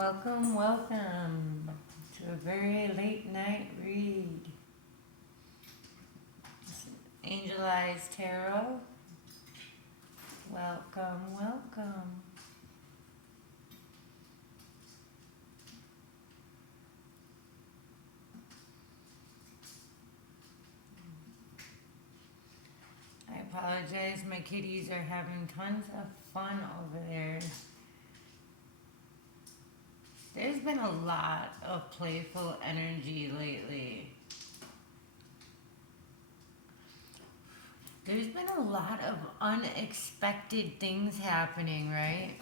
Welcome, welcome to a very late night read. Angel Eyes Tarot. Welcome, welcome. I apologize, my kitties are having tons of fun over there. There's been a lot of playful energy lately. There's been a lot of unexpected things happening, right?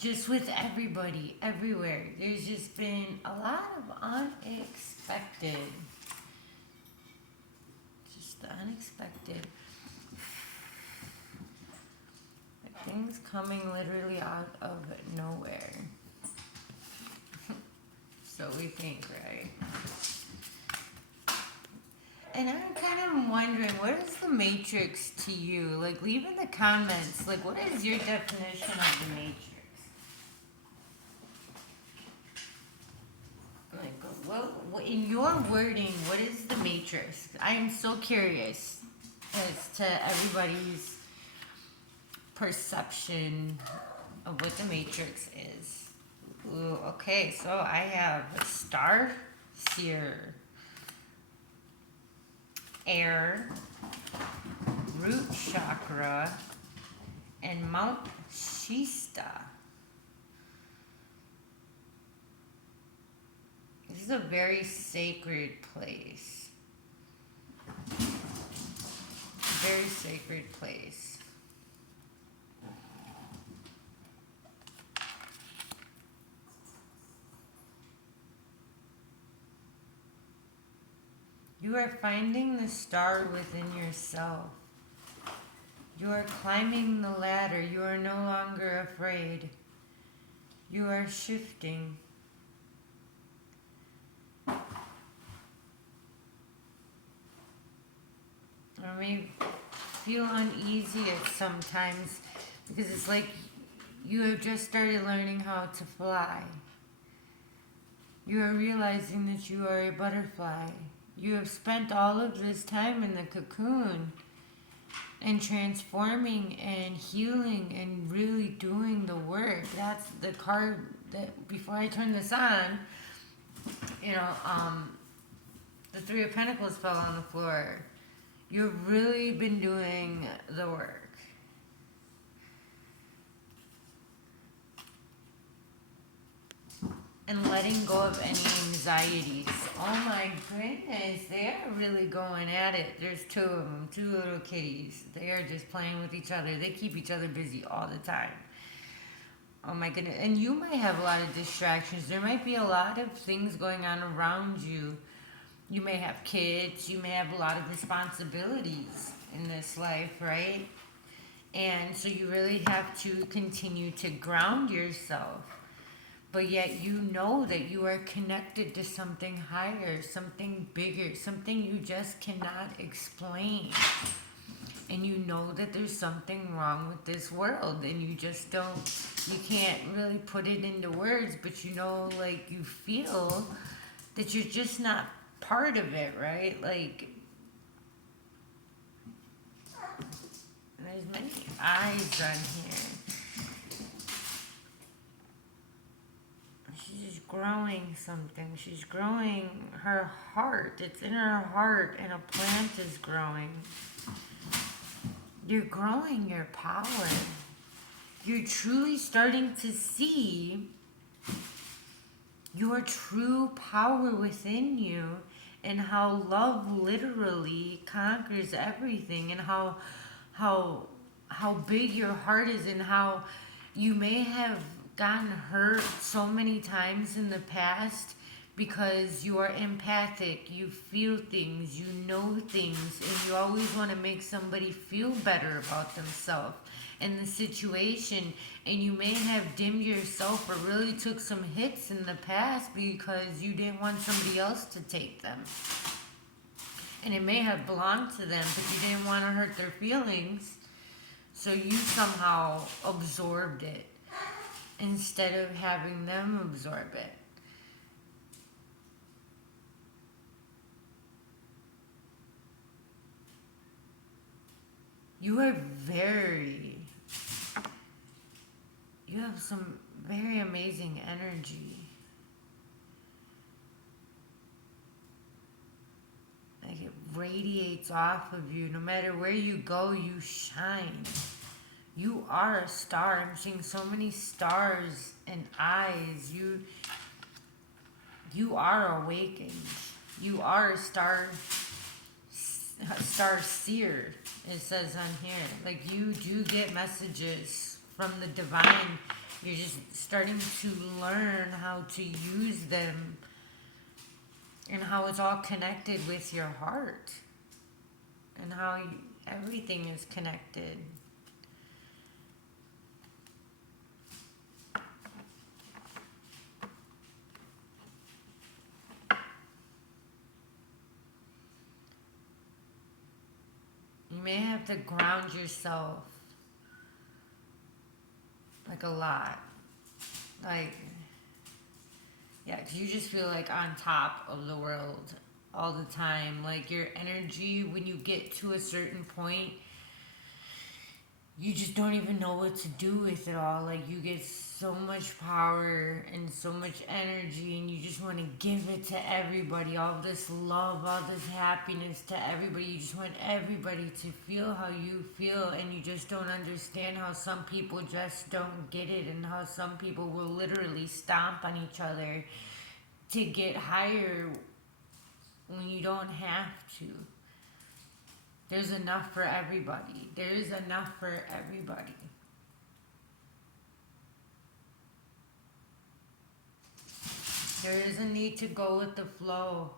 Just with everybody, everywhere. There's just been a lot of unexpected. Just the unexpected. Like things coming literally out of nowhere. So we think, right? And I'm kind of wondering, what is the Matrix to you? Like, leave in the comments, like, what is your definition of the Matrix? Like, what in your wording, what is the Matrix? I am so curious as to everybody's perception of what the Matrix is. Ooh, okay, so I have Star Seer, Air, Root Chakra, and Mount Shista. This is a very sacred place. Very sacred place. You are finding the star within yourself. You are climbing the ladder. You are no longer afraid. You are shifting. I may feel uneasy at sometimes because it's like you have just started learning how to fly. You are realizing that you are a butterfly. You have spent all of this time in the cocoon and transforming and healing and really doing the work. That's the card that before I turn this on, the Three of Pentacles fell on the floor. You've really been doing the work. And letting go of any anxieties. Oh my goodness, they are really going at it. There's two of them, two little kitties. They are just playing with each other. They keep each other busy all the time. Oh my goodness. And you might have a lot of distractions. There might be a lot of things going on around you. You may have kids. You may have a lot of responsibilities in this life, right? And so you really have to continue to ground yourself. But yet you know that you are connected to something higher, something bigger, something you just cannot explain. And you know that there's something wrong with this world and you just don't, you can't really put it into words, but you know, like you feel that you're just not part of it, right? Like, there's many eyes on here. She's growing something. She's growing her heart. It's in her heart, and a plant is growing. You're growing your power. You're truly starting to see your true power within you and how love literally conquers everything and how big your heart is and how you may have gotten hurt so many times in the past because you are empathic, you feel things, you know things, and you always want to make somebody feel better about themselves and the situation, and you may have dimmed yourself or really took some hits in the past because you didn't want somebody else to take them. And it may have belonged to them, but you didn't want to hurt their feelings, so you somehow absorbed it. instead of having them absorb it. You are you have some very amazing energy. Like it radiates off of you. No matter where you go, you shine. You are a star. I'm seeing so many stars and eyes. You are awakened. You are a star seer. It says on here, like you do get messages from the divine. You're just starting to learn how to use them and how it's all connected with your heart and how everything is connected. You may have to ground yourself like a lot. Like, yeah, 'cause you just feel like on top of the world all the time. Like your energy, when you get to a certain point, you just don't even know what to do with it all. Like you get so much power and so much energy, and you just want to give it to everybody. All this love, all this happiness to everybody. You just want everybody to feel how you feel, and you just don't understand how some people just don't get it, and how some people will literally stomp on each other to get higher when you don't have to. There's enough for everybody. There is enough for everybody. There is a need to go with the flow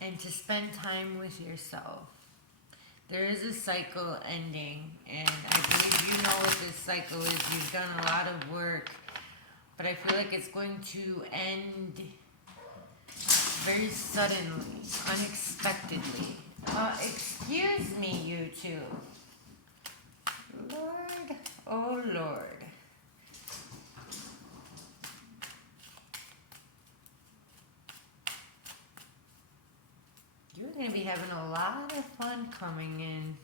and to spend time with yourself. There is a cycle ending, and I believe you know what this cycle is. You've done a lot of work, but I feel like it's going to end very suddenly, unexpectedly. Excuse me, you two. Lord, oh Lord. You're going to be having a lot of fun coming in.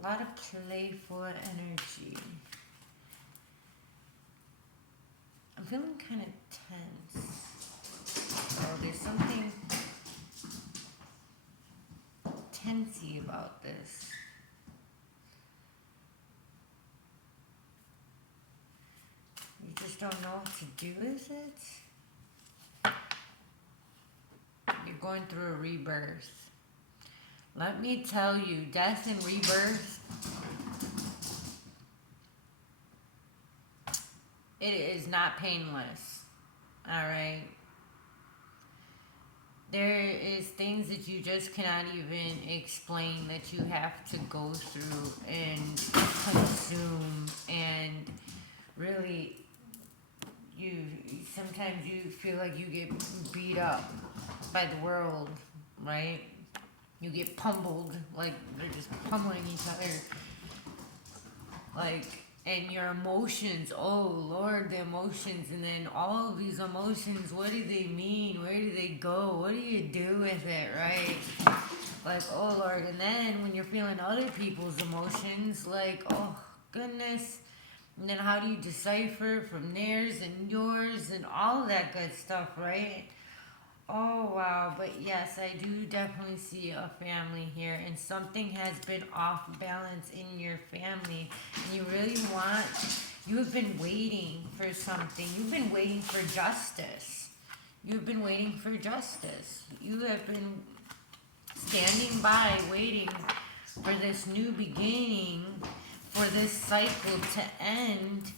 A lot of playful energy. I'm feeling kind of tense. Oh, there's something tensy about this. You just don't know what to do with it. You're going through a rebirth. Let me tell you, death and rebirth, it is not painless. Alright? There is things that you just cannot even explain, that you have to go through and consume, and really sometimes you feel like you get beat up by the world, right? You get pummeled, like they're just pummeling each other. Like, and your emotions, oh Lord, the emotions, and then all of these emotions, what do they mean? Where do they go? What do you do with it, right? Like, oh Lord, and then when you're feeling other people's emotions, like, oh goodness, and then how do you decipher from theirs and yours and all of that good stuff, right? Oh wow, but yes, I do definitely see a family here, and something has been off balance in your family, and you have been waiting for something. You've been waiting for justice. You've been waiting for justice. You have been standing by, waiting for this new beginning, for this cycle to end,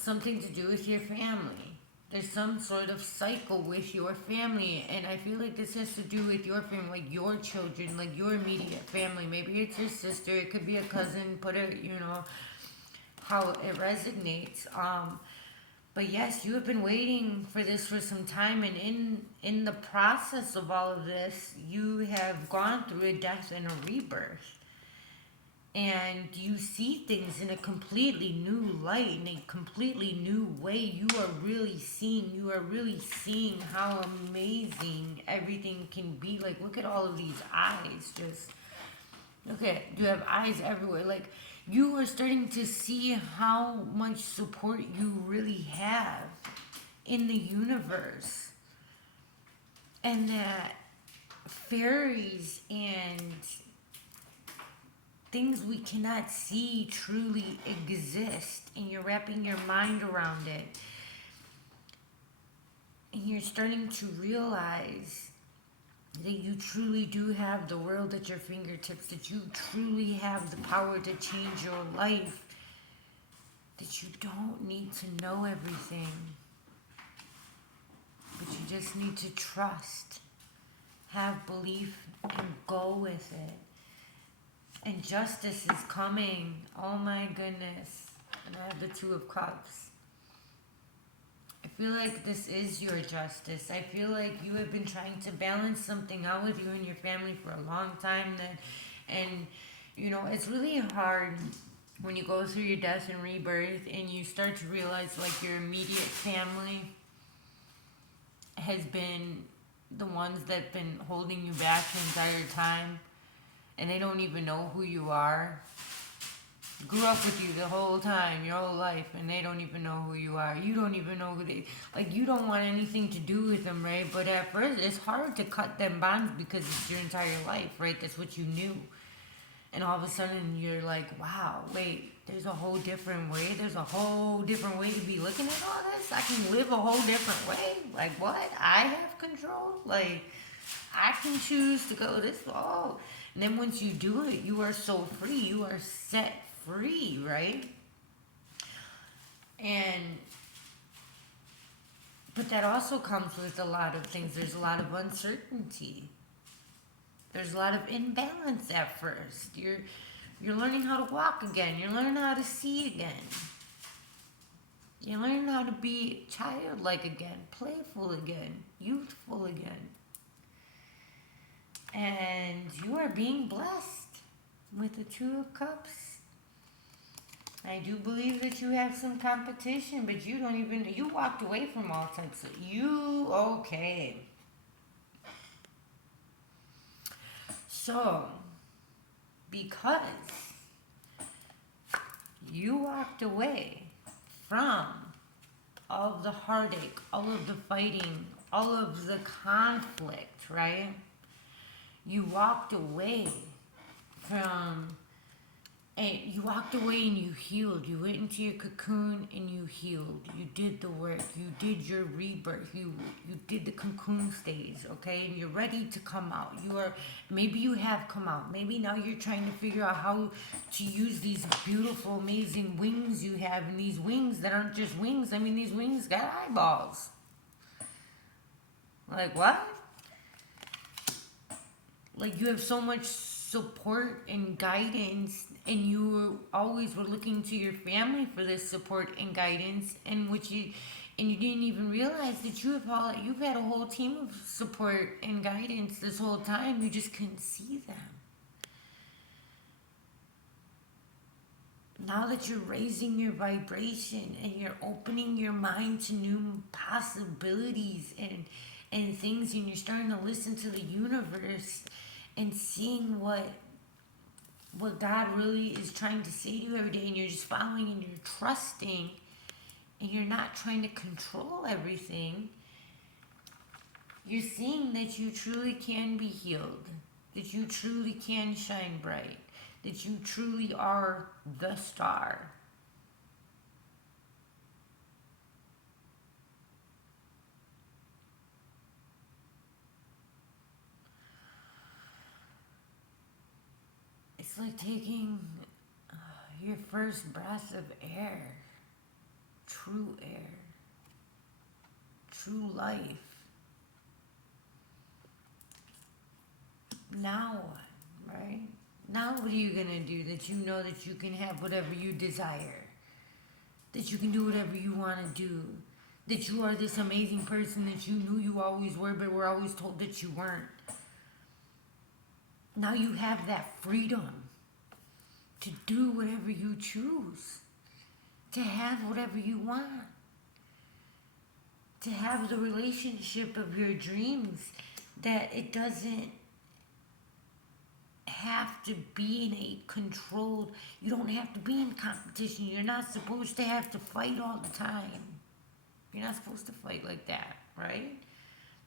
something to do with your family. There's some sort of cycle with your family, and I feel like this has to do with your family, like your children, like your immediate family. Maybe it's your sister, it could be a cousin, put it, how it resonates. But yes, you have been waiting for this for some time, and in the process of all of this, you have gone through a death and a rebirth. and you see things in a completely new light, in a completely new way. You are really seeing how amazing everything can be. Like, look at all of these eyes. Just look at, you have eyes everywhere. Like, you are starting to see how much support you really have in the universe, and that fairies and things we cannot see truly exist, and you're wrapping your mind around it, and you're starting to realize that you truly do have the world at your fingertips, that you truly have the power to change your life, that you don't need to know everything, but you just need to trust, have belief, and go with it. And justice is coming. Oh my goodness. And I have the Two of Cups. I feel like this is your justice. I feel like you have been trying to balance something out with you and your family for a long time. And you know, it's really hard when you go through your death and rebirth and you start to realize like your immediate family has been the ones that have been holding you back the entire time, and they don't even know who you are. Grew up with you the whole time, your whole life, and they don't even know who you are. You don't even know who they, like, you don't want anything to do with them, right? But at first, it's hard to cut them bonds because it's your entire life, right? That's what you knew. And all of a sudden, you're like, wow, wait, there's a whole different way. There's a whole different way to be looking at all this. I can live a whole different way. Like, what? I have control? Like, I can choose to go this. Oh. And then once you do it, you are so free. You are set free, right? And but that also comes with a lot of things. There's a lot of uncertainty. There's a lot of imbalance at first. You're learning how to walk again. You're learning how to see again. You're learning how to be childlike again, playful again, youthful again. And you are being blessed with the Two of Cups. I do believe that you have some competition, but you don't even, you walked away from all types of, okay. So, because you walked away from all of the heartache, all of the fighting, all of the conflict, right? You walked away from, and you walked away and you healed. You went into your cocoon and you healed. You did the work. You did your rebirth. You did the cocoon stage, okay? And you're ready to come out. Maybe you have come out. Maybe now you're trying to figure out how to use these beautiful, amazing wings you have. And these wings that aren't just wings. I mean, these wings got eyeballs. Like, what? Like, you have so much support and guidance, and you always were looking to your family for this support and guidance, and you didn't even realize that you've had a whole team of support and guidance this whole time. You just couldn't see them. Now that you're raising your vibration and you're opening your mind to new possibilities and things, and you're starting to listen to the universe and seeing what God really is trying to say to you every day, and you're just following and you're trusting, and you're not trying to control everything, you're seeing that you truly can be healed, that you truly can shine bright, that you truly are the star. It's like taking your first breath of air, true air, true life. Now what, right? Now what are you going to do that you know that you can have whatever you desire? That you can do whatever you want to do? That you are this amazing person that you knew you always were, but were always told that you weren't? Now you have that freedom to do whatever you choose, to have whatever you want, to have the relationship of your dreams, that it doesn't have to be in a controlled, you don't have to be in competition. You're not supposed to have to fight all the time. You're not supposed to fight like that, right?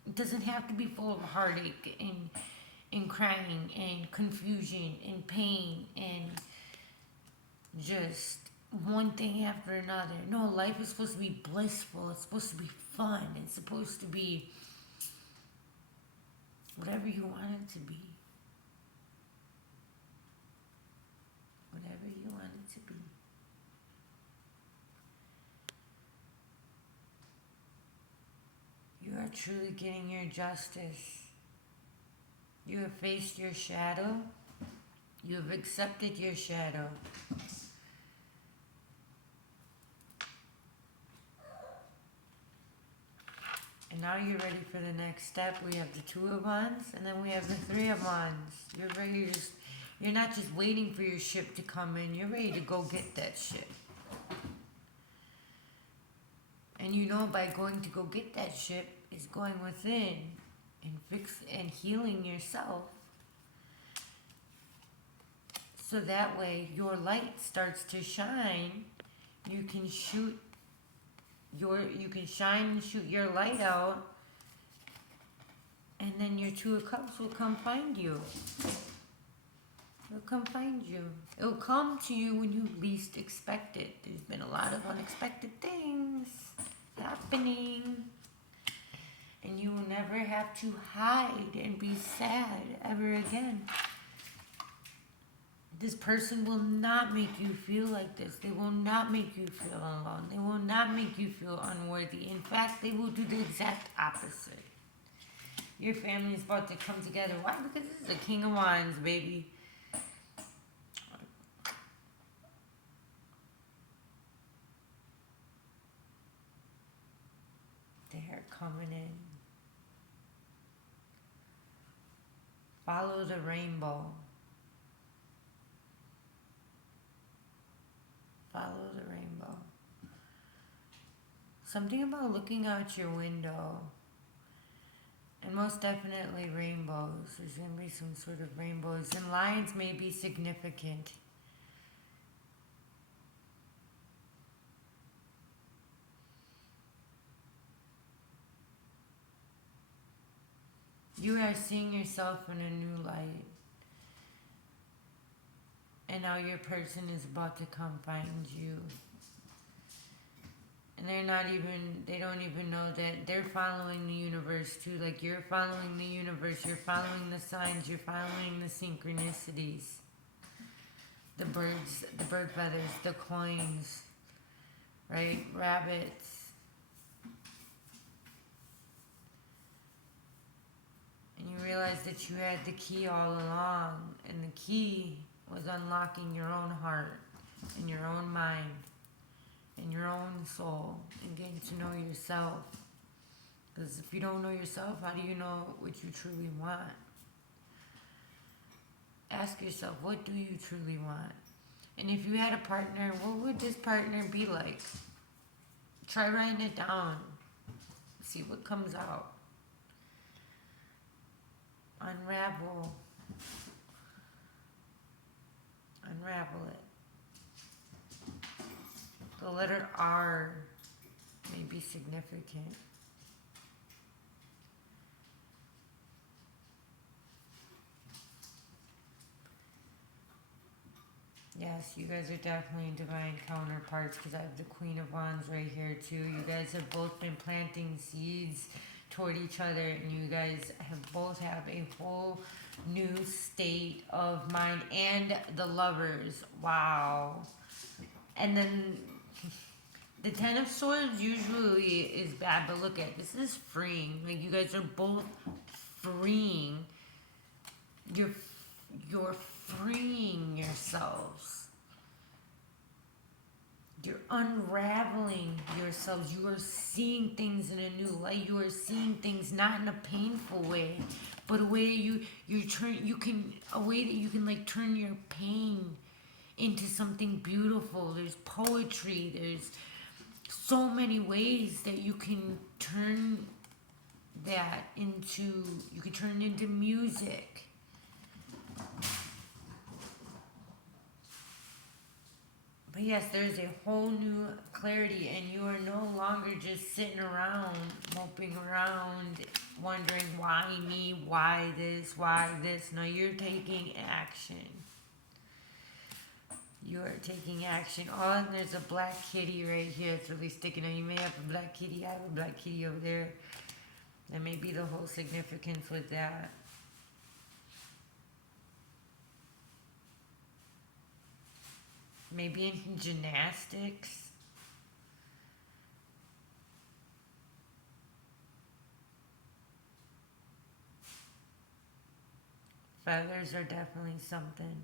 It doesn't have to be full of heartache and crying and confusion and pain and just one thing after another. No, life is supposed to be blissful. It's supposed to be fun. It's supposed to be whatever you want it to be. Whatever you want it to be. You are truly getting your justice. You have faced your shadow. You have accepted your shadow. And now you're ready for the next step. We have the Two of Wands, and then we have the Three of Wands. You're ready to you're not just waiting for your ship to come in. You're ready to go get that ship. And you know, by going to go get that ship is going within and healing yourself. So that way your light starts to shine. You can shine and shoot your light out, and then your Two of Cups will come find you. It'll come find you. It'll come to you when you least expect it. There's been a lot of unexpected things happening, and you will never have to hide and be sad ever again. This person will not make you feel like this. They will not make you feel alone. They will not make you feel unworthy. In fact, they will do the exact opposite. Your family is about to come together. Why? Because this is the King of Wands, baby. They're coming in. Follow the rainbow. Follow the rainbow. Something about looking out your window. And most definitely rainbows. There's going to be some sort of rainbows. And lines may be significant. You are seeing yourself in a new light. And now your person is about to come find you. And they don't even know that they're following the universe too. Like you're following the universe, you're following the signs, you're following the synchronicities. The birds, the bird feathers, the coins, right? Rabbits. And you realize that you had the key all along, and the key was unlocking your own heart and your own mind and your own soul and getting to know yourself. Because if you don't know yourself, how do you know what you truly want? Ask yourself, what do you truly want? And if you had a partner, what would this partner be like? Try writing it down. See what comes out. Unravel it. The letter R may be significant. Yes, you guys are definitely divine counterparts, because I have the Queen of Wands right here too. You guys have both been planting seeds toward each other, and you guys have a whole new state of mind. And the Lovers, wow. And then the Ten of Swords usually is bad, but look at this is freeing. Like you guys are both freeing. You're freeing yourselves. You're unraveling yourselves. You are seeing things in a new light. You are seeing things not in a painful way, but a way that you can like turn your pain into something beautiful. There's poetry. There's so many ways that you can turn that into, you can turn it into music. But yes, there's a whole new clarity, and you are no longer just sitting around, moping around, wondering why me, why this, why this. No, you're taking action. You are taking action. Oh, and there's a black kitty right here. It's really sticking out. You may have a black kitty. I have a black kitty over there. That may be the whole significance with that. Maybe in gymnastics. Feathers are definitely something.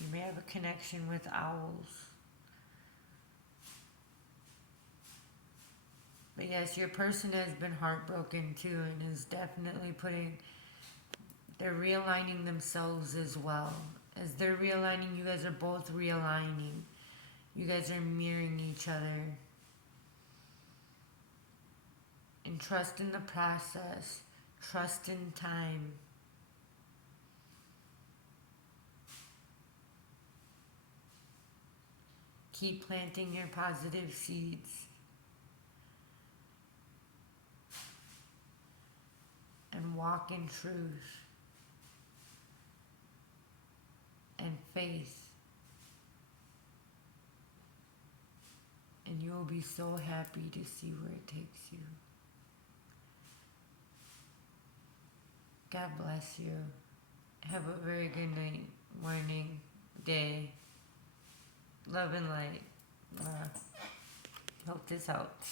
You may have a connection with owls. But yes, your person has been heartbroken too, and is definitely they're realigning themselves as well. As they're realigning, you guys are both realigning. You guys are mirroring each other. And trust in the process. Trust in time. Keep planting your positive seeds. And walk in truth and faith. And you will be so happy to see where it takes you. God bless you. Have a very good night, morning, day. Love and light. Hope this helped.